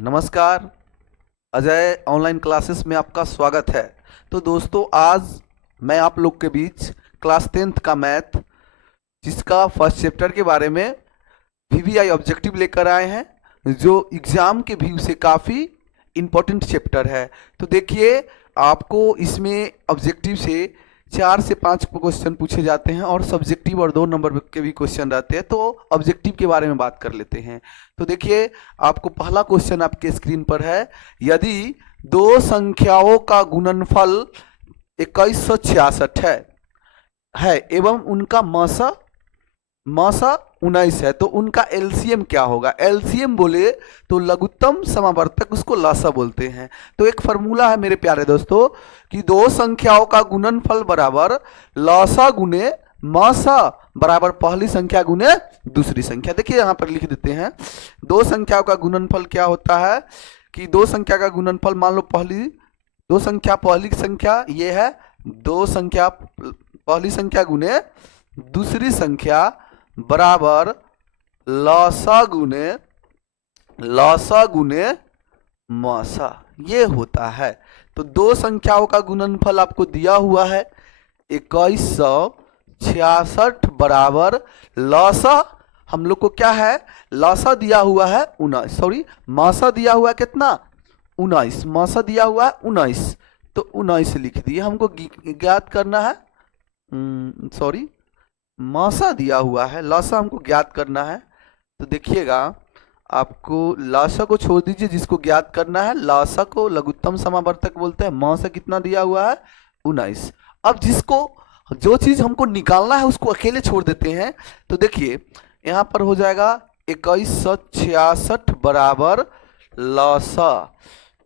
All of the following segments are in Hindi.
नमस्कार। अजय ऑनलाइन क्लासेस में आपका स्वागत है। तो दोस्तों, आज मैं आप लोग के बीच क्लास 10th का मैथ जिसका फर्स्ट चैप्टर के बारे में वीवीआई ऑब्जेक्टिव लेकर आए हैं, जो एग्ज़ाम के व्यू से काफ़ी इम्पोर्टेंट चैप्टर है। तो देखिए, आपको इसमें ऑब्जेक्टिव से 4 से 5 क्वेश्चन पूछे जाते हैं और सब्जेक्टिव और 2 नंबर के भी क्वेश्चन रहते हैं। तो ऑब्जेक्टिव के बारे में बात कर लेते हैं। तो देखिए, आपको पहला क्वेश्चन आपके स्क्रीन पर है। यदि दो संख्याओं का गुणनफल 2166 है एवं उनका मासा 19 है, तो उनका एलसीएम क्या होगा? एलसीएम बोले तो लघुत्तम समावर्तक, उसको लासा बोलते हैं। तो एक फॉर्मूला है मेरे प्यारे दोस्तों कि दो संख्याओं का गुणनफल बराबर लासा गुने मासा बराबर पहली संख्या गुने दूसरी संख्या। देखिए यहाँ पर लिख देते हैं, दो संख्याओं का गुणनफल क्या होता है कि दो संख्या का गुणनफल, मान लो पहली संख्या ये है, पहली संख्या गुने दूसरी संख्या बराबर लासा गुने मासा, ये होता है। तो दो संख्याओं का गुणनफल आपको दिया हुआ है 2166 बराबर लासा, हम लोग को क्या है, लासा दिया हुआ है 19, मासा दिया हुआ है कितना, 19, मासा दिया हुआ है 19, तो 19 लिख दिए। हमको ज्ञात करना है, मासा दिया हुआ है, लासा हमको ज्ञात करना है। तो देखिएगा, आपको लासा को छोड़ दीजिए, जिसको ज्ञात करना है लासा को लघुत्तम समावर्तक बोलते हैं। मासा कितना दिया हुआ है, 19। अब जो चीज हमको निकालना है उसको अकेले छोड़ देते हैं। तो देखिए यहाँ पर हो जाएगा 2166 बराबर लासा,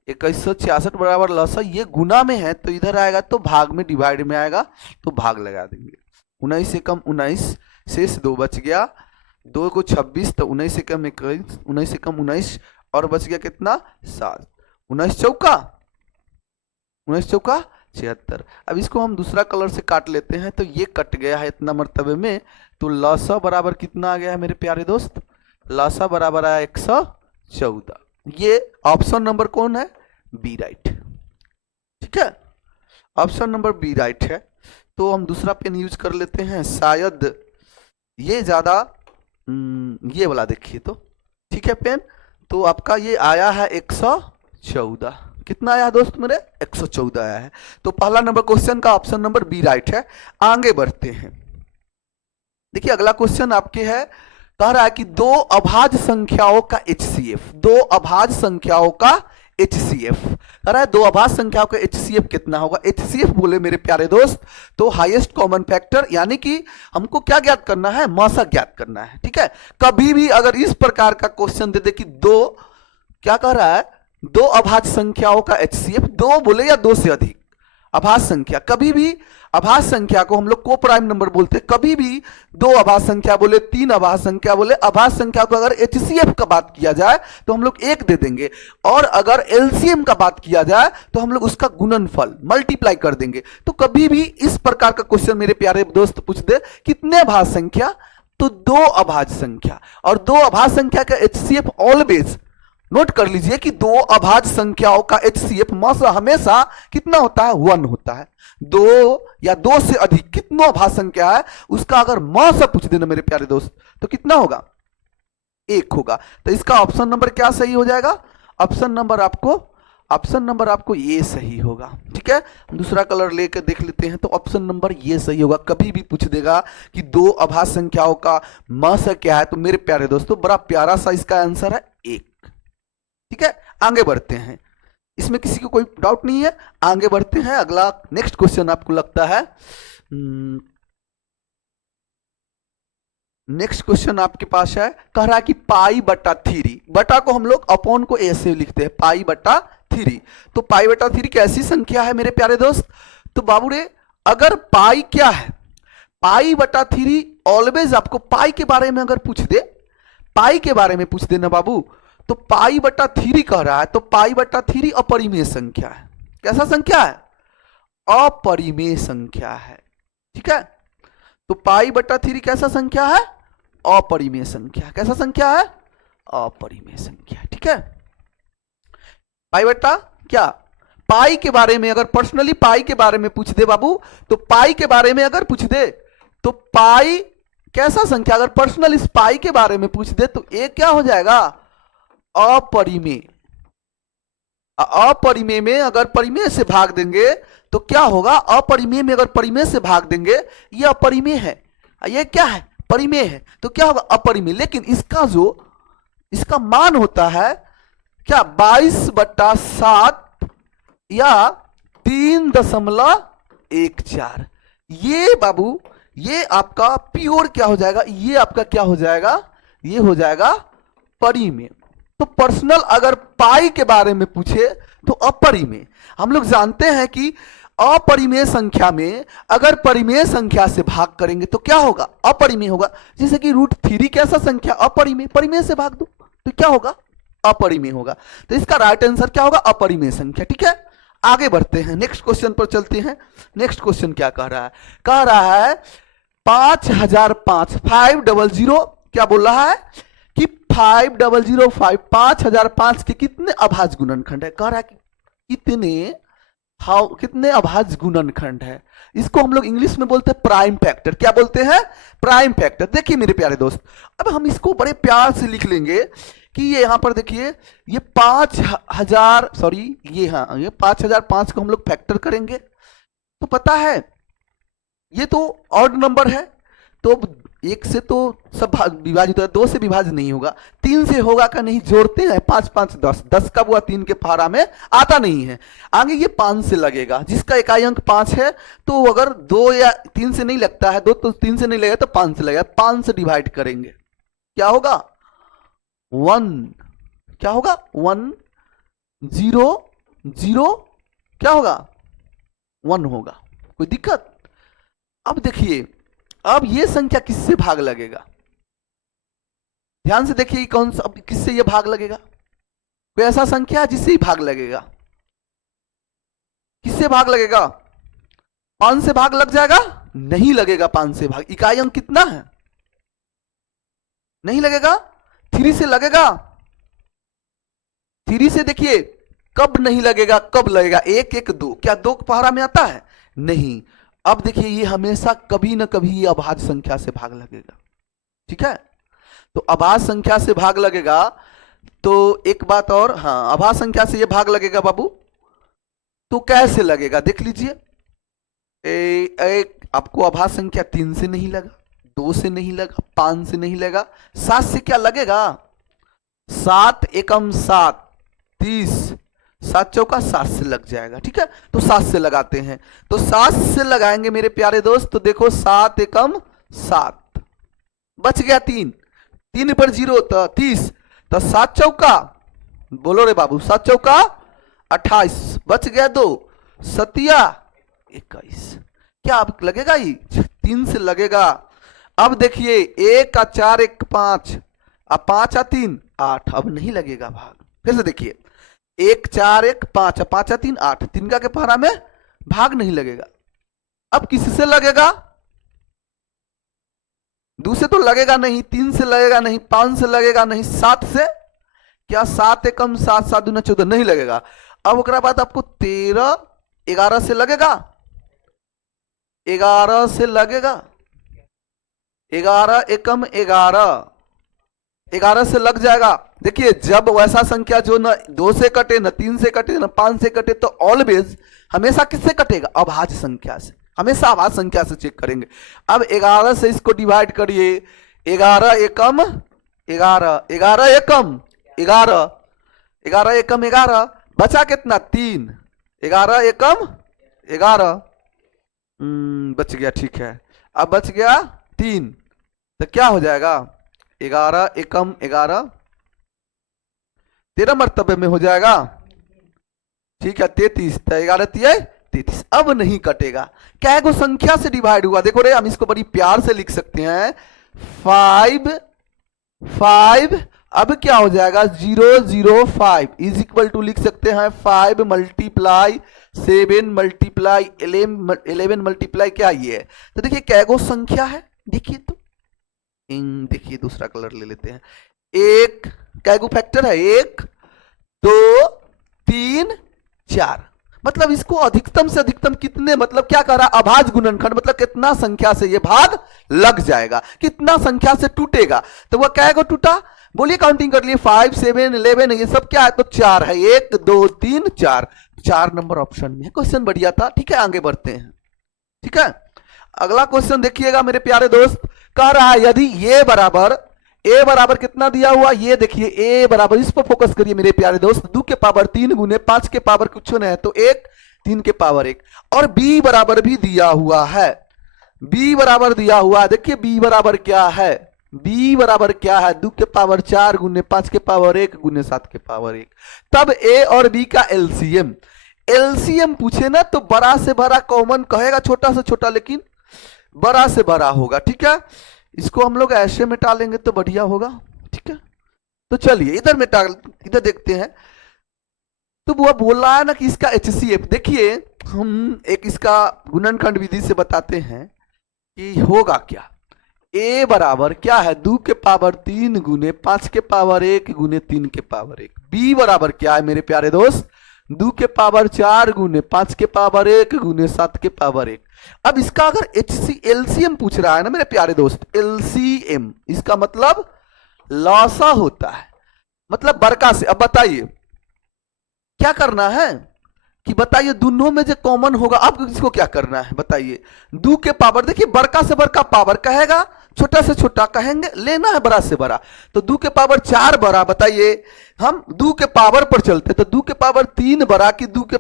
2166 बराबर लासा, ये गुना में है तो इधर आएगा तो भाग में, डिवाइड में आएगा तो भाग लगा देंगे। 19 से कम 19, शेष 2 बच गया, 2 को 26, तो 19 से कम 21, 19 से कम 19 और बच गया कितना, 7, 19 चौका 76। अब इसको हम दूसरा कलर से काट लेते हैं, तो ये कट गया है इतना मर्तबे में। तो लासा बराबर कितना आ गया है मेरे प्यारे दोस्त, लासा बराबर आया 114। ये ऑप्शन नंबर कौन है, बी राइट। ठीक है, ऑप्शन नंबर बी राइट है। तो हम दूसरा पेन यूज कर लेते हैं, शायद ये ज्यादा, ये वाला देखिए तो। ठीक है पेन, तो आपका ये आया है 114। कितना आया दोस्त मेरे, 114 आया है। तो पहला नंबर क्वेश्चन का ऑप्शन नंबर बी राइट है। आगे बढ़ते हैं। देखिए अगला क्वेश्चन आपके है, कह रहा है कि दो अभाज्य संख्याओं का HCF, दो अभाज्य संख्याओं का HCF कह रहा है, दो अभाज्य संख्याओं का HCF कितना होगा? HCF बोले मेरे प्यारे दोस्त तो हाईएस्ट कॉमन फैक्टर, यानी कि हमको क्या ज्ञात करना है, मासा ज्ञात करना है। ठीक है, कभी भी अगर इस प्रकार का क्वेश्चन दे दे कि दो, क्या कह रहा है, दो अभाज्य संख्याओं का HCF, दो बोले या दो से अधिक अभाज्य संख्या, कभी भी अभाज्य संख्या को हम लोग को प्राइम नंबर बोलते हैं। कभी भी दो अभाज्य संख्या बोले, तीन अभाज्य संख्या बोले, अभाज्य संख्या को अगर HCF का बात किया जाए तो हम लोग 1 दे देंगे, और अगर LCM का बात किया जाए तो हम लोग उसका गुणनफल मल्टीप्लाई कर देंगे। तो कभी भी इस प्रकार का क्वेश्चन मेरे प्यारे दोस्त पूछ दे कितने अभाज्य संख्या, तो दो अभाज्य संख्या, और दो अभाज्य संख्या का HCF ऑलवेज, नोट कर लीजिए कि दो अभाज्य संख्याओं का HCF मासा हमेशा कितना होता है, 1 होता है। दो या दो से अधिक कितना अभाज्य संख्या है उसका अगर मासा पूछ देना मेरे प्यारे दोस्त तो कितना होगा, 1 होगा। तो इसका ऑप्शन नंबर क्या सही हो जाएगा, ऑप्शन नंबर आपको ये सही होगा। ठीक है, दूसरा कलर लेकर देख लेते हैं, तो ऑप्शन नंबर ये सही होगा। कभी भी पूछ देगा कि दो अभाज्य संख्याओं का मासा क्या है, तो मेरे प्यारे दोस्तों बड़ा प्यारा सा इसका आंसर है 1। ठीक है, आगे बढ़ते हैं, इसमें किसी को कोई डाउट नहीं है। आगे बढ़ते हैं, अगला नेक्स्ट क्वेश्चन आपको लगता है, नेक्स्ट क्वेश्चन आपके पास है, कह रहा है कि पाई बटा 3, बटा को हम लोग अपॉन को ऐसे लिखते हैं, पाई बटा 3। तो पाई बटा 3 कैसी संख्या है मेरे प्यारे दोस्त, तो बाबू रे अगर पाई क्या है, पाई बटा 3 ऑलवेज आपको पाई के बारे में अगर पूछ दे, पाई के बारे में पूछ देना बाबू, तो पाई बटा 3 कह रहा है, तो पाई बटा 3 अपरिमेय संख्या है। कैसा संख्या है, अपरिमेय संख्या है। ठीक है, तो पाई बटा 3 कैसा संख्या है, अपरिमेय संख्या। कैसा संख्या है, अपरिमेय संख्या। ठीक है, पाई बट्टा क्या, पाई के बारे में अगर पर्सनली पाई के बारे में पूछ दे बाबू, तो पाई के बारे में अगर पूछ दे तो पाई कैसा संख्या, अगर पर्सनल इस पाई के बारे में पूछ दे तो ये क्या हो जाएगा, अपरिमेय। अपरिमेय में अगर परिमेय से भाग देंगे तो क्या होगा, अपरिमेय में अगर परिमेय से भाग देंगे, ये अपरिमेय है, ये क्या है, परिमेय है, तो क्या होगा, अपरिमेय। लेकिन इसका जो इसका मान होता है क्या, 22/7 या 3.14। ये बाबू ये आपका प्योर क्या हो जाएगा, ये आपका क्या हो जाएगा, ये हो जाएगा परिमेय। तो पर्सनल अगर पाई के बारे में पूछे तो अपरिमेय। हम लोग जानते हैं कि अपरिमेय संख्या में अगर परिमेय संख्या से भाग करेंगे तो क्या होगा, अपरिमेय होगा। जैसे कि √3 कैसा संख्या, अपरिमेय, परिमेय से भाग दो तो क्या होगा, अपरिमेय होगा। तो इसका राइट आंसर क्या होगा, अपरिमेय संख्या। ठीक है, आगे बढ़ते हैं, नेक्स्ट क्वेश्चन पर चलते हैं। नेक्स्ट क्वेश्चन क्या कह रहा है, कह रहा है 5005 क्या बोल रहा है कि 5005 5005 के कितने अभाज्य गुणनखंड है, कह रहा है कि कितने अभाज्य गुणनखंड है। इसको हम लोग इंग्लिश में बोलते हैं प्राइम फैक्टर। क्या बोलते हैं, प्राइम फैक्टर। देखिए मेरे प्यारे दोस्त, अब हम इसको बड़े प्यार से लिख लेंगे कि ये यहां पर देखिए ये 5000 सॉरी ये हाँ ये 5005 को हम लोग फैक्टर करेंगे तो पता है ये तो ऑड नंबर है, तो एक से तो सब विभाजित होगा, 2 से विभाजित नहीं होगा, 3 से होगा का नहीं, जोड़ते हैं 5 5 10, 10 का बुआ 3 के पहाड़ा में आता नहीं है। आगे ये 5 से लगेगा, जिसका इकाई अंक 5 है, तो अगर 2 या 3 से नहीं लगता है, 2 तो 3 से नहीं लगेगा तो 5 से लगेगा, 5 से डिवाइड करेंगे क्या होगा 1, क्या होगा 1 0 0 क्या होगा 1 होगा, कोई दिक्कत। अब देखिए अब ये संख्या किससे भाग लगेगा, ध्यान से देखिए कौन सा, अब किससे ये भाग लगेगा, कोई ऐसा संख्या है जिससे ही भाग लगेगा, किससे भाग लगेगा, 5 से भाग लग जाएगा, नहीं लगेगा 5 से भाग, इकाई अंक कितना है, नहीं लगेगा, 3 से लगेगा, 3 से देखिए कब नहीं लगेगा, कब लगेगा 1 1 2, क्या 2 पहाड़ा में आता है, नहीं। अब देखिए ये हमेशा कभी ना कभी ये अभाज्य संख्या से भाग लगेगा, ठीक है। तो अभाज्य संख्या से भाग लगेगा, तो एक बात और, हाँ अभाज्य संख्या से ये भाग लगेगा बाबू, तो कैसे लगेगा देख लीजिए। एक आपको अभाज्य संख्या 3 से नहीं लगा, 2 से नहीं लगा, 5 से नहीं लगा, 7 से क्या लगेगा, 7 एकम 7 30, 7 चौका 7 से लग जाएगा, ठीक है। तो 7 से लगाते हैं, तो 7 से लगाएंगे मेरे प्यारे दोस्त, तो देखो 7 एकम 7, बच गया 3, 3 पर 0 तो 30, तो 7 चौका बोलो रे बाबू, 7 चौका 28, बच गया 2, 7 21, क्या अब लगेगा ये 3 से लगेगा। अब देखिए 1 का 4 1 5, अब 5 3 8, अब नहीं लगेगा भाग। फिर से देखिए 1 4 1 5, 5 3 8, 3 का के पहाड़ा में भाग नहीं लगेगा। अब किससे लगेगा, 2 से तो लगेगा नहीं, 3 से लगेगा नहीं, 5 से लगेगा नहीं, 7 से, क्या 7 एकम 7 7 दूना 14, नहीं लगेगा। अब उसके बाद आपको 13 11 से लगेगा, 11 से लगेगा, 11 एकम 11, 11 से लग जाएगा। देखिए जब वैसा संख्या जो न 2 से कटे, न 3 से कटे, न 5 से कटे, तो ऑलवेज हमेशा किससे कटेगा, अभाज्य संख्या से, हमेशा अभाज्य संख्या से चेक करेंगे। अब 11 से इसको डिवाइड करिए, 11 एकम 11, 11 एकम 11, 11 एकम 11, बचा कितना 3, 11 एकम 11, बच गया, ठीक है। अब बच गया 3, तो क्या हो जाएगा 11 एकम 11, 13 मर्तबे में हो जाएगा, ठीक है 33, तो 11 3 33, अब नहीं कटेगा। क्या को संख्या से डिवाइड हुआ, देखो रे हम इसको बड़ी प्यार से लिख सकते हैं 5 5, अब क्या हो जाएगा 005 इज इक्वल टू लिख सकते हैं 5 मल्टीप्लाई 7 मल्टीप्लाई 11 मल्टीप्लाई क्या ये है। तो देखिए क्या को संख्या है, देखिए तो देखिए दूसरा कलर ले लेते हैं, एक कैगो फैक्टर है 1 2 3 4। मतलब इसको अधिकतम से अधिकतम कितने, मतलब क्या कह रहा है, अभाज्य गुणनखंड मतलब कितना संख्या से ये भाग लग जाएगा, कितना संख्या से टूटेगा। तो वह क्या टूटा, बोलिए काउंटिंग कर लिए, 5 7 11 ये सब क्या है, तो 4 है, 1 2 3 4, 4 नंबर ऑप्शन में। क्वेश्चन बढ़िया था, ठीक है आगे बढ़ते हैं। ठीक है, अगला क्वेश्चन देखिएगा मेरे प्यारे दोस्त, कह रहा है यदि ए बराबर कितना दिया हुआ, ये देखिए ए बराबर, इस पर फोकस करिए मेरे प्यारे दोस्त, 2 के पावर 3 गुने 5 के पावर कुछ नहीं है तो 1, 3 के पावर 1, और बी बराबर भी दिया हुआ है, बी बराबर दिया हुआ है। देखिए बी बराबर क्या है, बी बराबर क्या है, 2 के पावर 4 गुने 5 के पावर 1 गुने 7 के पावर 1। तब ए और बी का एलसीएम, एलसीएम पूछे ना तो बड़ा से बड़ा कॉमन कहेगा, छोटा से छोटा लेकिन बड़ा से बड़ा होगा। ठीक है, इसको हम लोग ऐसे मिटा लेंगे तो बढ़िया होगा। ठीक है, तो चलिए इधर मिटा, इधर देखते हैं। तो वो बोल रहा है ना कि इसका एचसीएफ, देखिए हम एक इसका गुणनखंड विधि से बताते हैं कि होगा क्या। ए बराबर क्या है, 2 के पावर 3 गुने 5 के पावर 1 गुने 3 के पावर 1। बी बराबर क्या है मेरे प्यारे दोस्त, 2 के पावर 4 गुने 5 के पावर 1 गुने 7 के पावर 1। अब इसका अगर एलसीएम पूछ रहा है ना मेरे प्यारे दोस्त, एलसीएम इसका मतलब लॉसा होता है, मतलब बड़का से। अब बताइए क्या करना है कि बताइए दोनों में जो कॉमन होगा, आपको इसको क्या करना है बताइए। 2 के पावर, देखिए बड़का से बड़का पावर कहेगा, छोटा से छोटा कहेंगे, लेना है बड़ा से बड़ा। तो 2 के पावर 4 बड़ा, बताइए हम 2 के पावर पर चलते तो 2 के पावर 3 बड़ा कि 2 के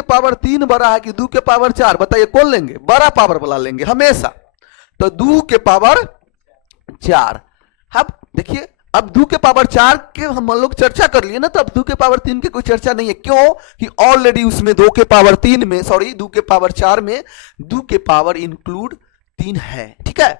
पावर 3 बड़ा है कि 2 के पावर 4, बताइए कौन लेंगे, बड़ा पावर वाला लेंगे हमेशा। तो 2 के पावर 4। अब देखिए अब 2 के पावर 4 के हम लोग चर्चा कर लिए ना, तो अब 2 के पावर 3 की कोई चर्चा नहीं है। क्यों कि ऑलरेडी उसमें 2 के पावर 3 में, सॉरी 2 के पावर 4 में 2 के पावर इंक्लूड 3 है। ठीक है,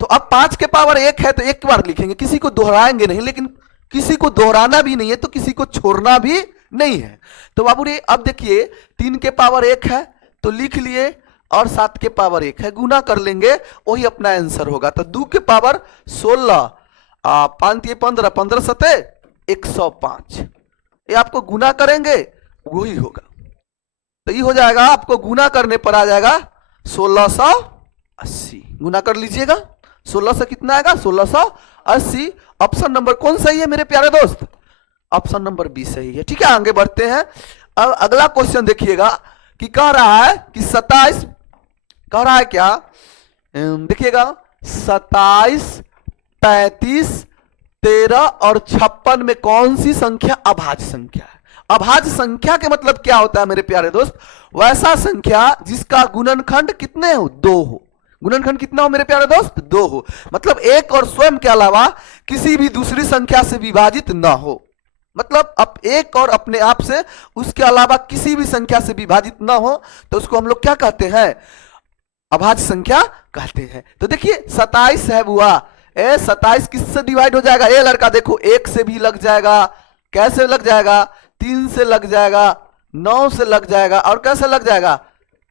तो अब 5 के पावर 1 है तो एक बार लिखेंगे, किसी को दोहराएंगे नहीं, लेकिन किसी को दोहराना भी नहीं है तो किसी को छोड़ना भी नहीं है। तो बाबू रे अब देखिए 3 के पावर 1 है तो लिख लिए, और 7 के पावर 1 है, गुना कर लेंगे वही अपना आंसर होगा। तो 2 के पावर 16, 5 ये 15, 15 सते 105, ये आपको गुना करेंगे वही होगा। तो ये हो जाएगा, आपको गुना करने पर आ जाएगा 1680, गुना कर लीजिएगा, 16 से कितना आएगा 1680। ऑप्शन नंबर कौन सही है मेरे प्यारे दोस्त, ऑप्शन नंबर बी सही है। ठीक है, आगे बढ़ते हैं। अब अगला क्वेश्चन देखिएगा कि कह रहा है कि 27, कह रहा है क्या, देखिएगा 27, 35, 13 और 56 में कौन सी संख्या अभाज्य संख्या है। अभाज्य संख्या के मतलब क्या होता है मेरे प्यारे दोस्त, वैसा संख्या जिसका गुणनखंड कितने हो, 2 हो। गुणनखंड कितना हो मेरे प्यारे दोस्त, 2 हो, मतलब एक और स्वयं के अलावा किसी भी दूसरी संख्या से विभाजित ना हो, मतलब अब एक और अपने आप से, उसके अलावा किसी भी संख्या से विभाजित ना हो, तो उसको हम लोग क्या कहते हैं, अभाज्य संख्या कहते हैं। तो देखिए 27 है बुआ, 27 किससे डिवाइड हो जाएगा, ए लड़का देखो 1 से भी लग जाएगा, कैसे लग जाएगा, 3 से लग जाएगा, 9 से लग जाएगा, और कैसे लग जाएगा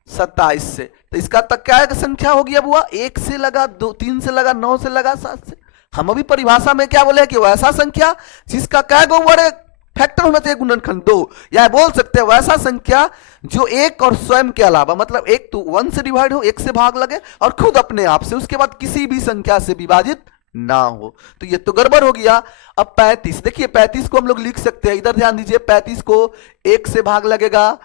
27 से। तो इसका तक क्या संख्या होगी अब बुआ, 1 से लगा, 2 3 से लगा, 9 से लगा, 7 से। हम अभी परिभाषा में क्या बोले कि वैसा संख्या जिसका क्या बड़े फैक्टर होना चाहिए गुणनखंड 2, या बोल सकते हैं वैसा संख्या जो एक और स्वयं के अलावा, मतलब एक तो 1 से डिवाइड हो, 1 से भाग लगे, और खुद अपने आप से, उसके बाद किसी भी संख्या से विभाजित ना हो। तो ये तो गड़बड़ हो गया। अब 35, देखिए 35 को हम लोग लिख सकते हैं, इधर ध्यान दीजिए, 35 को 1 से भाग लगेगा,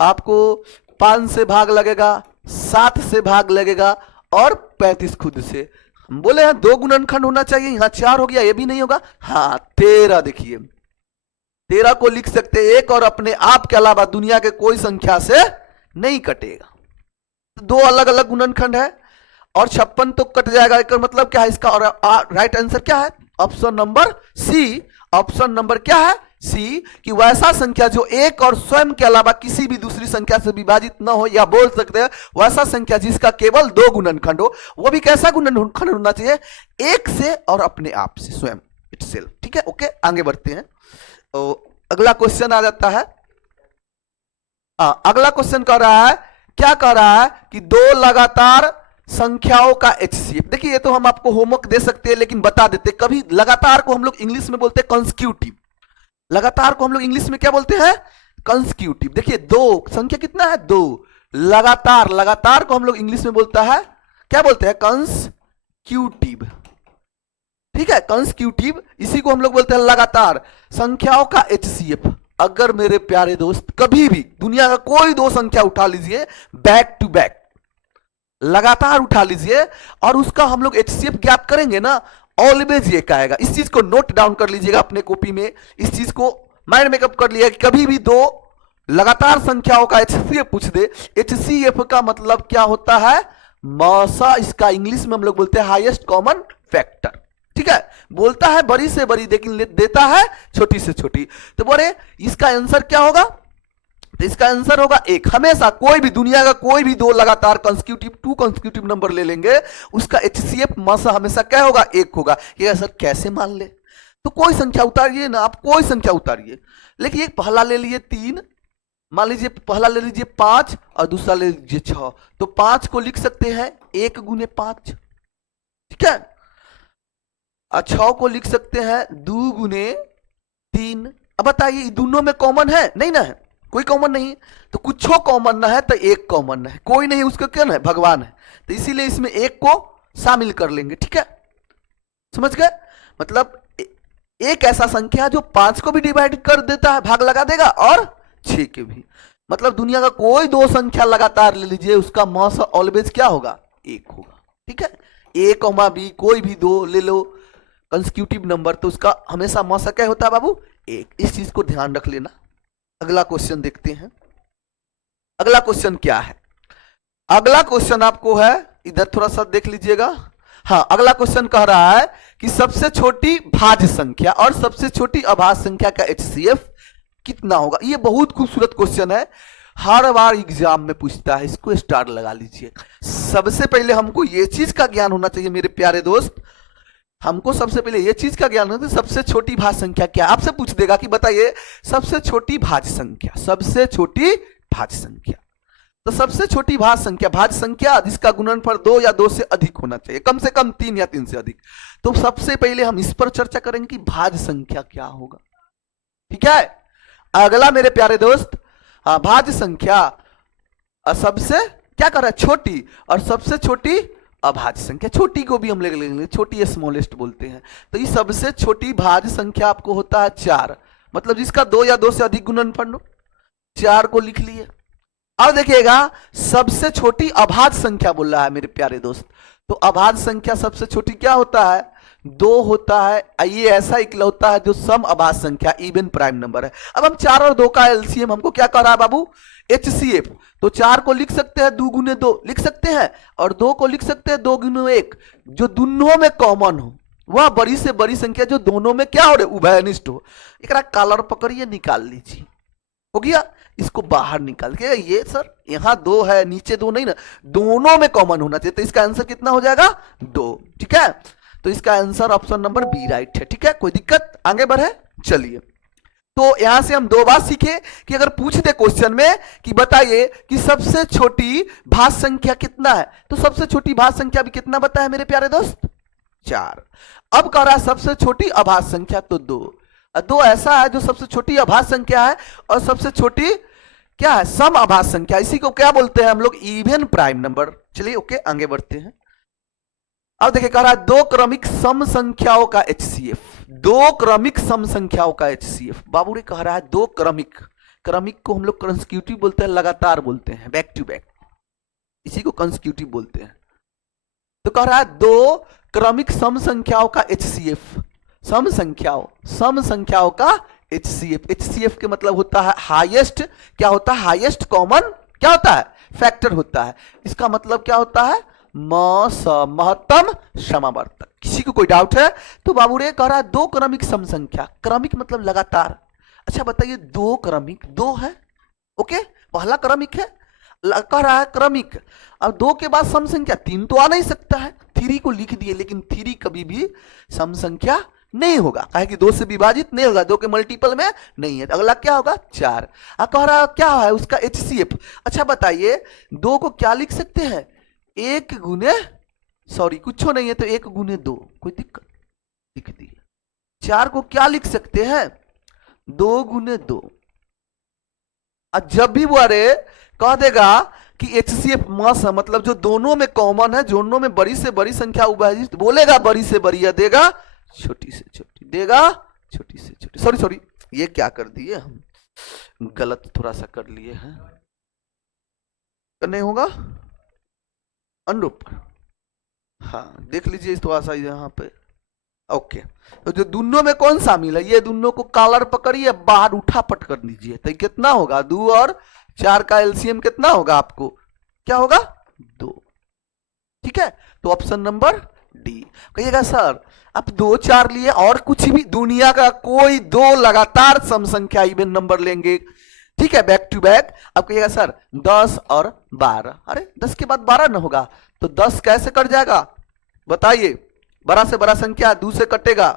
आपको 5 से भाग लगेगा, 7 से भाग लगेगा, और 35 खुद से। हम बोले हैं 2 गुणनखंड होना चाहिए, यहां 4 हो गया, ये भी नहीं होगा। हाँ 13, देखिए 13 को लिख सकते हैं, एक और अपने आप के अलावा दुनिया के कोई संख्या से नहीं कटेगा। 2 अलग अलग गुणनखंड है, और 56 तो कट जाएगा, इसका मतलब क्या है इसका, और राइट आंसर क्या है, option number C. Option number क्या है, सी, कि वैसा संख्या जो एक और स्वयं के अलावा किसी भी दूसरी संख्या से विभाजित न हो, या बोल सकते हैं वैसा संख्या जिसका केवल 2 गुणनखंड हो, वो भी कैसा गुणनखंड होना चाहिए, 1 से और अपने आप से, स्वयं इटसेल्फ। ठीक है, ओके आगे बढ़ते हैं। तो अगला क्वेश्चन आ जाता है। अगला क्वेश्चन कह रहा है, क्या कह रहा है कि 2 लगातार संख्याओं का एचसीएफ। देखिए ये तो हम आपको होमवर्क दे सकते हैं, लेकिन बता देते, कभी लगातार को हम लोग इंग्लिश में बोलते हैं कॉन्सिक्यूटिव, लगातार को हम लोग इंग्लिश में क्या बोलते हैं, कंसेक्यूटिव। देखिए दो संख्या कितना है, दो, लगातार, लगातार को हम लोग इंग्लिश में बोलता है, क्या बोलते हैं, कंसेक्यूटिव। ठीक है, कंसेक्यूटिव, इसी को हम लोग बोलते हैं लगातार। संख्याओं का HCF, अगर मेरे प्यारे दोस्त कभी भी दुनिया का कोई दो संख्या उठा लीजिए बैक टू बैक, लगातार उठा लीजिए, और उसका हम लोग HCF ज्ञात करेंगे ना, ऑलवेज ये आएगा। इस चीज को नोट डाउन कर लीजिएगा अपने कॉपी में, इस चीज को माइंड मेकअप कर लिया कि कभी भी दो लगातार संख्याओं का HCF पूछ दे, HCF का मतलब क्या होता है, मौसा, इसका इंग्लिश में हम लोग बोलते हैं हाईएस्ट कॉमन फैक्टर। ठीक है, बोलता है बड़ी से बड़ी लेकिन देता है छोटी से छोटी। तो बोले इसका आंसर क्या होगा, तो इसका आंसर होगा एक। हमेशा कोई भी दुनिया का कोई भी दो लगातार कंसेक्यूटिव, टू कंसेक्यूटिव नंबर ले लेंगे, उसका HCF मसा हमेशा क्या होगा, एक होगा। ये सर कैसे मान ले, तो कोई संख्या उतारिए ना आप, कोई संख्या उतारिए, लेकिन एक पहला ले लिए 3, मान लीजिए पहला ले लीजिए 5 और दूसरा ले लीजिए 6, तो 5 को लिख सकते हैं 1 गुने 5, ठीक है, और 6 को लिख सकते हैं 2 गुने 3। अब बताइए दोनों में कॉमन है नहीं ना, है कोई कॉमन नहीं, तो कुछ कॉमन ना है तो एक कॉमन है, कोई नहीं उसका क्या है, भगवान है, तो इसीलिए इसमें एक को शामिल कर लेंगे। ठीक है, समझ गए, मतलब एक ऐसा संख्या जो 5 को भी डिवाइड कर देता है, भाग लगा देगा, और 6 के भी। मतलब दुनिया का कोई दो संख्या लगातार ले लीजिए, उसका मौसा ऑलवेज क्या होगा, एक होगा। ठीक है, ए कॉमा बी कोई भी दो ले लो कंसेक्यूटिव नंबर, तो उसका हमेशा मौसा क्या होता है बाबू, एक। इस चीज को ध्यान रख लेना। अगला क्वेश्चन देखते हैं, अगला क्वेश्चन क्या है। अगला क्वेश्चन आपको है, इधर थोड़ा सा देख लीजिएगा। हाँ, अगला क्वेश्चन कह रहा है कि सबसे छोटी भाज्य संख्या और सबसे छोटी अभाज्य संख्या का HCF कितना होगा। ये बहुत खूबसूरत क्वेश्चन है, हर बार एग्जाम में पूछता है, इसको स्टार लगा लीजिए। सबसे पहले हमको ये चीज का ज्ञान होना चाहिए मेरे प्यारे दोस्त, हमको सबसे पहले ये चीज का ज्ञान होना चाहिए, सबसे छोटी भाज्य संख्या क्या। आपसे पूछ देगा कि बताइए सबसे छोटी भाज्य संख्या, सबसे छोटी भाज्य संख्या, तो सबसे छोटी भाज्य संख्या जिसका गुणनफल 2 या 2 से अधिक होना चाहिए, कम से कम 3 या 3 से अधिक। तो सबसे पहले हम इस पर चर्चा करेंगे कि भाज्य संख्या क्या होगा। ठीक है, अगला मेरे प्यारे दोस्त, भाज्य संख्या सबसे क्या कर रहा है, छोटी, और सबसे छोटी अभाज्य संख्या, छोटी को भी हम ले लेंगे, छोटी स्मॉलेस्ट बोलते हैं। तो ये सबसे छोटी भाज्य संख्या आपको होता है 4, मतलब जिसका 2 या 2 से अधिक गुणनफल हो, 4 को लिख लिए। अब देखिएगा सबसे छोटी अभाज्य संख्या बोल रहा है मेरे प्यारे दोस्त, तो अभाज्य संख्या सबसे छोटी क्या होता है, 2 होता है। ये ऐसा इकलौता है जो सम अभाज्य संख्या इवन प्राइम नंबर है। अब हम 4 और 2 का LCM हमको क्या कर रहा है बाबू, HCF, तो 4 को लिख सकते हैं 2 गुने 2 लिख सकते हैं, और 2 को लिख सकते हैं 2 गुने 1, जो दोनों में कॉमन हो, वह बड़ी से बड़ी संख्या जो दोनों में क्या हो रहे, उभयनिष्ठ हो। एक कलर पकड़िए, निकाल लीजिए, हो गया। इसको बाहर निकाल के, ये सर यहां 2 है नीचे 2 नहीं ना, दोनों में कॉमन होना चाहिए, तो इसका आंसर कितना हो जाएगा, 2। ठीक है, तो इसका answer option number B right है। ठीक है, कोई दिक्कत, आगे बढ़े, चलिए। तो यहां से हम 2 बात सीखे कि अगर पूछ दे क्वेश्चन में कि बताइए कि सबसे छोटी भाज्य संख्या कितना है, तो सबसे छोटी भाज्य संख्या भी कितना बताया मेरे प्यारे दोस्त, 4। अब कह रहा है सबसे छोटी अभाज्य संख्या, तो 2 ऐसा है जो सबसे छोटी अभाज्य संख्या है, और सबसे छोटी क्या है, सम अभाज्य संख्या, इसी को क्या बोलते हैं हम लोग, इवन प्राइम नंबर। चलिए ओके, आगे बढ़ते हैं। अब देखिए कह रहा है 2 क्रमिक सम संख्याओं का HCF, 2 क्रमिक सम संख्याओं का HCF। बाबू रे कह रहा है 2 क्रमिक, क्रमिक को हम लोग कंसेक्यूटिव बोलते हैं, लगातार बोलते हैं, बैक टू बैक, इसी को कंसेक्यूटिव बोलते हैं। तो कह रहा है 2 क्रमिक सम संख्याओं का HCF, सम संख्याओं का HCF। HCF के मतलब होता है हाईएस्ट, क्या होता है, हाईएस्ट कॉमन क्या होता है, फैक्टर होता है। इसका मतलब क्या होता है, महत्तम समावर्तक। किसी को कोई डाउट है तो बाबू रे कह रहा है 2 क्रमिक सम संख्या, क्रमिक मतलब लगातार। अच्छा बताइए 2 क्रमिक, 2 है, ओके, पहला क्रमिक है, कह रहा है क्रमिक, अब 2 के बाद सम संख्या 3 तो आ नहीं सकता है, 3 को लिख दिए, लेकिन 3 कभी भी सम संख्या नहीं होगा, कहे कि 2 से विभाजित नहीं होगा, 2 के मल्टीपल में नहीं है। अगला क्या होगा, 4। कह रहा क्या है उसका HCF। अच्छा बताइए 2 को क्या लिख सकते हैं, 1 गुने, सॉरी कुछ नहीं है तो 1 गुने 2, कोई दिक्कत, लिख दिया। 4 को क्या लिख सकते हैं, 2 गुने 2, और जब भी वो अरे कह देगा कि HCF मास है, मतलब जो दोनों में कॉमन है, दोनों में बड़ी से बड़ी संख्या विभाजित, बोलेगा बड़ी से बड़ी या देगा छोटी से छोटी, देगा छोटी से छोटी। सॉरी सॉरी, ये क्या कर दिए हम, गलत थोड़ा सा कर लिए हैं, नहीं होगा अनुरूप। हाँ देख लीजिए थोड़ा सा यहाँ पे, ओके। तो जो दोनों में कौन शामिल है, ये दोनों को कॉलर पकड़िए, बाहर उठा पट कर दीजिए, तो कितना होगा 2 और 4 का एलसीएम कितना होगा, आपको क्या होगा 2। ठीक है, तो ऑप्शन नंबर डी। कहिएगा सर आप 2 4 लिए और कुछ भी, दुनिया का कोई 2 लगातार सम संख्या इवन नंबर लेंगे, ठीक है, बैक टू बैक। अब कहिएगा सर 10 और 12, अरे 10 के बाद 12 न होगा, तो 10 कैसे कट जाएगा बताइए, बड़ा से बड़ा संख्या 2 से कटेगा,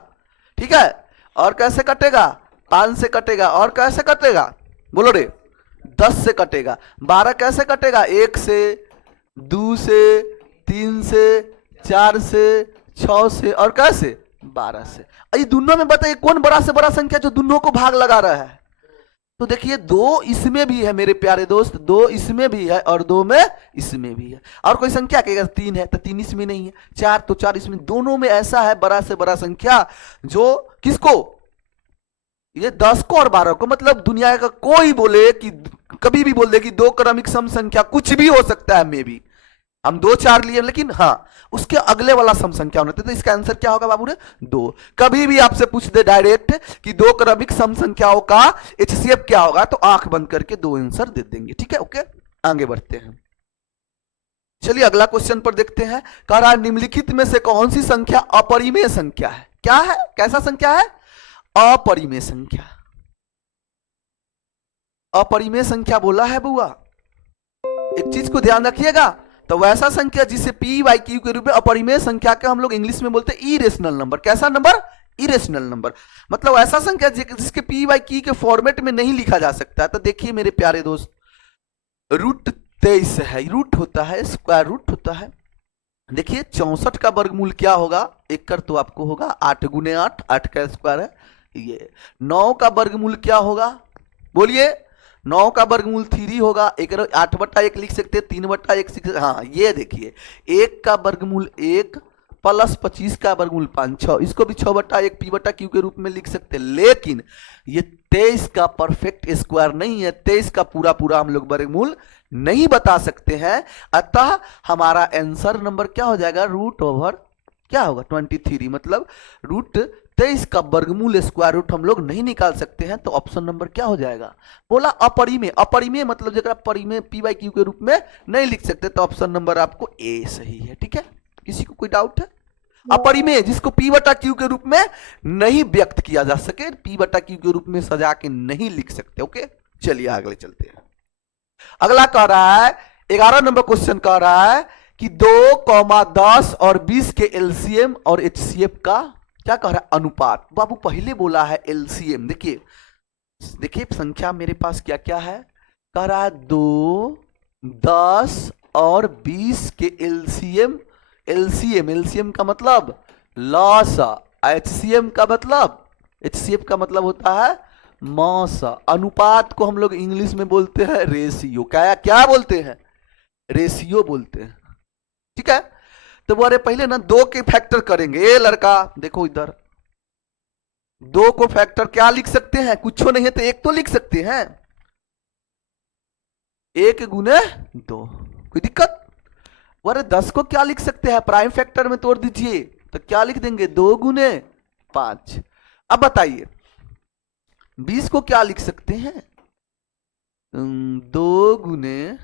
ठीक है, और कैसे कटेगा 5 से कटेगा, और कैसे कटेगा बोलो रे 10 से कटेगा। 12 कैसे कटेगा 1 से, 2 से, 3 से, 4 से, 6 से, और कैसे 12 से। ये दोनों में बताइए कौन बड़ा से बड़ा संख्या जो दोनों को भाग लगा रहा है, तो देखिए 2 इसमें भी है मेरे प्यारे दोस्त, 2 इसमें भी है और 2 में इसमें भी है। और कोई संख्या कहेगा 3 है, तो 3 इसमें नहीं है, 4 तो 4 इसमें, दोनों में ऐसा है बड़ा से बड़ा संख्या जो किसको, ये 10 को और 12 को, मतलब दुनिया का कोई बोले कि कभी भी बोल दे कि 2 क्रमिक सम संख्या कुछ भी हो सकता है, मे भी हम 2 4 लिए, लेकिन हाँ उसके अगले वाला सम संख्या होना, तो इसका आंसर क्या होगा बाबू रे 2। कभी भी आपसे पूछ दे डायरेक्ट कि 2 क्रमिक सम संख्याओं का HCF क्या होगा, तो आंख बंद करके 2 आंसर दे देंगे, ठीक है, ओके। आगे बढ़ते हैं, चलिए अगला क्वेश्चन पर देखते हैं। कह रहा है निम्नलिखित में से कौन सी संख्या अपरिमेय संख्या है, क्या है, कैसा संख्या है, अपरिमेय संख्या। अपरिमेय संख्या बोला है बुआ, एक चीज को ध्यान रखिएगा, तो वैसा संख्या जिसे p/q के रूप में अपरिमेय संख्या का हम लोग इंग्लिश में बोलते हैं इरेशनल नंबर। कैसा नंबर, इरेशनल नंबर, मतलब ऐसा संख्या जिसके p/q के फॉर्मेट में नहीं लिखा जा सकता। तो देखिए मेरे प्यारे दोस्त, √23 है, रूट होता है, स्क्वायर रूट होता है। देखिए 64 का वर्गमूल क्या होगा, एक कर तो आपको होगा 8 गुने 8, 8 का स्क्वायर है ये। 9 का वर्गमूल क्या होगा बोलिए, 9 का वर्गमूल 3 होगा, 8/1 लिख सकते हैं, 3/1, हाँ ये देखिए 1 का वर्गमूल 1 प्लस 25 का वर्गमूल 5, 6, इसको भी 6/1 p/q के रूप में लिख सकते हैं। लेकिन ये 23 का परफेक्ट स्क्वायर नहीं है, 23 का पूरा पूरा हम लोग वर्गमूल नहीं बता सकते हैं, अतः हमारा आंसर नंबर क्या हो जाएगा, √, क्या होगा 23, मतलब √23 का वर्गमूल स्क्वायर रूट हम लोग नहीं निकाल सकते हैं, तो ऑप्शन नंबर क्या हो जाएगा, बोला अपरिमेय। अपरिमेय मतलब जगह परिमेय p/q के रूप में नहीं लिख सकते, तो ऑप्शन नंबर आपको ए सही है, ठीक है। किसी को कोई डाउट है, अपरिमेय जिसको p/q के रूप में नहीं व्यक्त किया जा सके, p/q के रूप में सजा के नहीं लिख सकते, ओके। चलिए अगले चलते हैं, अगला कह रहा है 11 नंबर क्वेश्चन कह रहा है कि 2, 10 और 20 के एलसीएम और HCF का क्या कह रहा है, अनुपात। बाबू पहले बोला है एलसीएम, देखिए देखिए संख्या मेरे पास क्या क्या है, कह रहा है 2, 10 और 20 के एलसीएम। एलसीएम का मतलब लॉसा, HCM का मतलब, HCF का मतलब होता है मौसा। अनुपात को हम लोग इंग्लिश में बोलते हैं रेशियो, क्या बोलते हैं, रेशियो बोलते हैं, ठीक है। तो बोले पहले ना 2 के फैक्टर करेंगे, ए लड़का देखो इधर, 2 को फैक्टर क्या लिख सकते हैं, कुछ नहीं है तो 1 तो लिख सकते हैं, 1 गुने 2, कोई दिक्कत। बोले 10 को क्या लिख सकते हैं, प्राइम फैक्टर में तोड़ दीजिए, तो क्या लिख देंगे 2 गुने 5। अब बताइए 20 को क्या लिख सकते हैं, 2 गुने,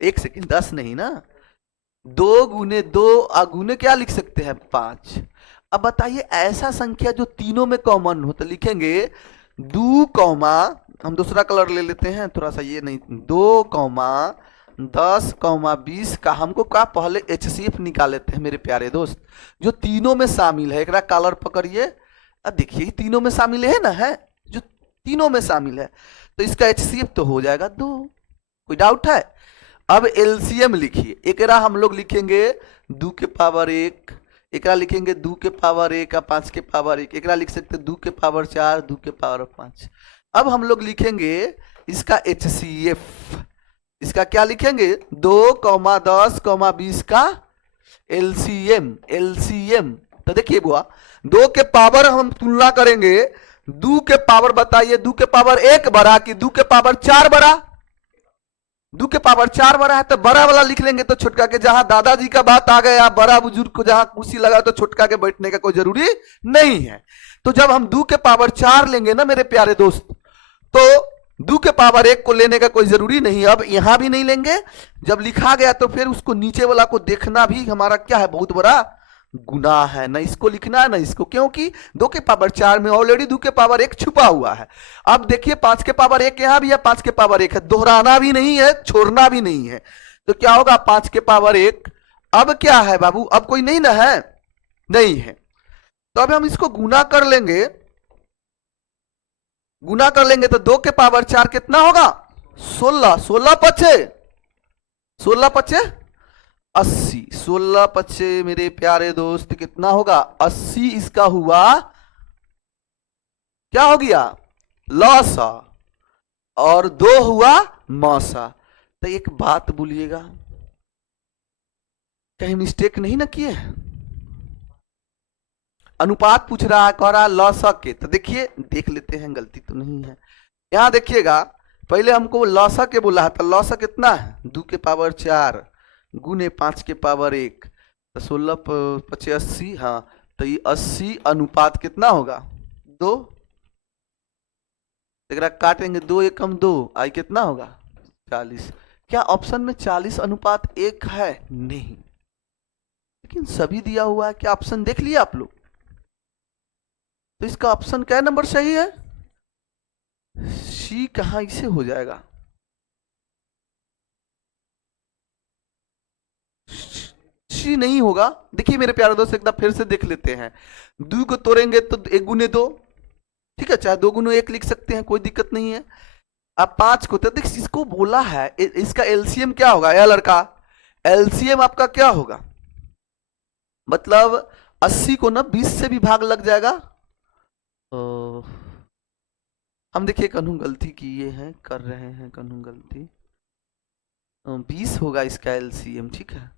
1 सेकेंड 10 नहीं ना, 2 गुने 2 गुने क्या लिख सकते हैं 5। अब बताइए ऐसा संख्या जो तीनों में कॉमन हो, तो लिखेंगे 2, हम दूसरा कलर ले लेते हैं थोड़ा सा, ये नहीं, 2, 10, 20 का हमको क्या पहले HCF निकाल लेते हैं मेरे प्यारे दोस्त, जो तीनों में शामिल है। एक कलर पकड़िए, अब देखिए तीनों में शामिल है ना, है जो तीनों में शामिल है, तो इसका HCF तो हो जाएगा 2, कोई डाउट है। अब एलसीएम लिखिए, एकरा हम लोग लिखेंगे 2 के पावर 1, एकरा लिखेंगे 2 के पावर 1 या 5 के पावर 1, एकरा लिख सकते 2 के पावर 4, 2 के पावर 5। अब हम लोग लिखेंगे इसका HCF, इसका क्या लिखेंगे 2,10,20 का एलसीएम। तो देखिए बुआ, 2 के पावर हम तुलना करेंगे, 2 के पावर बताइए, 2 के पावर 1 बड़ा कि 2 के पावर 4 बड़ा? 2 के पावर 4 बड़ा है तो बड़ा वाला लिख लेंगे। तो छोटका के, जहां दादाजी का बात आ गया, बड़ा बुजुर्ग को जहां कुर्सी लगा, तो छोटका के बैठने का कोई जरूरी नहीं है। तो जब हम 2 के पावर 4 लेंगे ना मेरे प्यारे दोस्त, तो 2 के पावर 1 को लेने का कोई जरूरी नहीं। अब यहां भी नहीं लेंगे, जब लिखा गया तो फिर उसको नीचे वाला को देखना भी हमारा क्या है, बहुत बड़ा गुनाह है। ना इसको लिखना है ना इसको, क्योंकि 2 के पावर 4 में ऑलरेडी 2 के पावर 1 छुपा हुआ है। अब देखिए 5 के पावर 1 यहां भी है, 5 के पावर 1 है, दोहराना भी नहीं है, छोड़ना भी नहीं है। तो क्या होगा 5 के पावर 1, अब क्या है बाबू, अब कोई नहीं ना है, नहीं है। तो अब हम इसको गुना कर लेंगे, गुना कर लेंगे तो 2 के पावर 4 कितना होगा 16, 16 पचे 80, 16 पचे मेरे प्यारे दोस्त कितना होगा 80। इसका हुआ क्या हो गया लौसा, और 2 हुआ मौसा। तो एक बात बोलिएगा, कहीं मिस्टेक नहीं ना किए? अनुपात पूछ रहा है, कह रहा है लौसा के, तो देखिए देख लेते हैं गलती तो नहीं है। यहां देखिएगा, पहले हमको लौसा के बोला है, तो लौसा कितना है 2 के पावर 4 गुने 5 के पावर 1, तो 16 पचे 80। हाँ, तो ये 80 अनुपात कितना होगा 2, काटेंगे 2 एकम 2, आई कितना होगा 40। क्या ऑप्शन में 40 अनुपात 1 है? नहीं, लेकिन सभी दिया हुआ है। क्या ऑप्शन देख लिया आप लोग? तो इसका ऑप्शन क्या नंबर सही है? सी कहां इसे हो जाएगा, सी नहीं होगा। देखिए मेरे प्यारे दोस्त, एक बार फिर से देख लेते हैं। 2 को तोड़ेंगे तो 1 गुने 2, ठीक है, चाहे 2 गुने 1 लिख सकते हैं, कोई दिक्कत नहीं है। अब 5 को, तो देख इसको बोला है इसका एलसीएम क्या होगा या लड़का, एलसीएम आपका क्या होगा, मतलब 80 को ना 20 से भी भाग लग जाएगा। तो हम देखिए कन्हू गलती किए हैं, कर रहे हैं कन्हू गलती, 20 होगा इसका एलसीएम, ठीक है।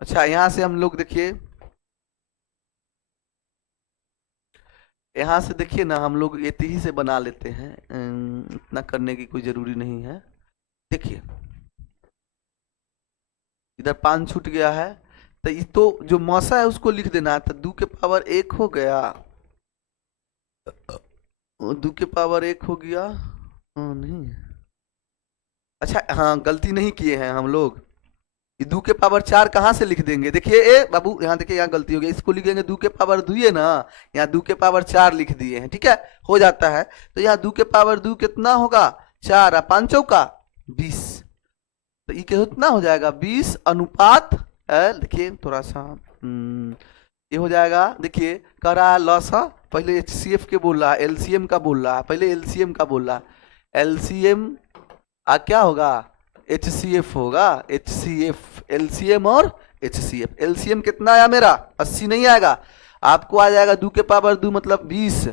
अच्छा, यहां से हम लोग देखिए, यहां से देखिए ना, हम लोग ये ही से बना लेते हैं, इतना करने की कोई जरूरी नहीं है। देखिए इधर 5 छूट गया है, तो ये तो जो मौसा है उसको लिख देना है। तो 2 के पावर 1 हो गया, 2 के पावर 1 हो गया, नहीं, अच्छा हाँ गलती नहीं किए हैं हम लोग। ये 2 के पावर 4 कहाँ से लिख देंगे, देखिए ए बाबू, यहाँ देखिए यहाँ गलती हो गई, इसको लिखेंगे 2 के पावर 2 है ना, यहाँ 2 के पावर 4 लिख दिए हैं, ठीक है, हो जाता है। तो यहाँ 2 के पावर 2 कितना होगा 4, 5 चौका 20, तो ये कितना हो जाएगा 20 अनुपात, देखिए थोड़ा सा ये हो जाएगा। देखिए कह रहा है लौसा, पहले एचसीएफ के बोल रहा है, एलसीएम का बोल रहा है, पहले एलसीएम का बोल रहा है। एलसीएम क्या होगा एचसीएफ होगा, एचसीएफ, एलसीएम और एचसीएफ। एलसीएम कितना आया मेरा 80 नहीं आएगा, आपको आ जाएगा 2 के पावर 2 मतलब 20,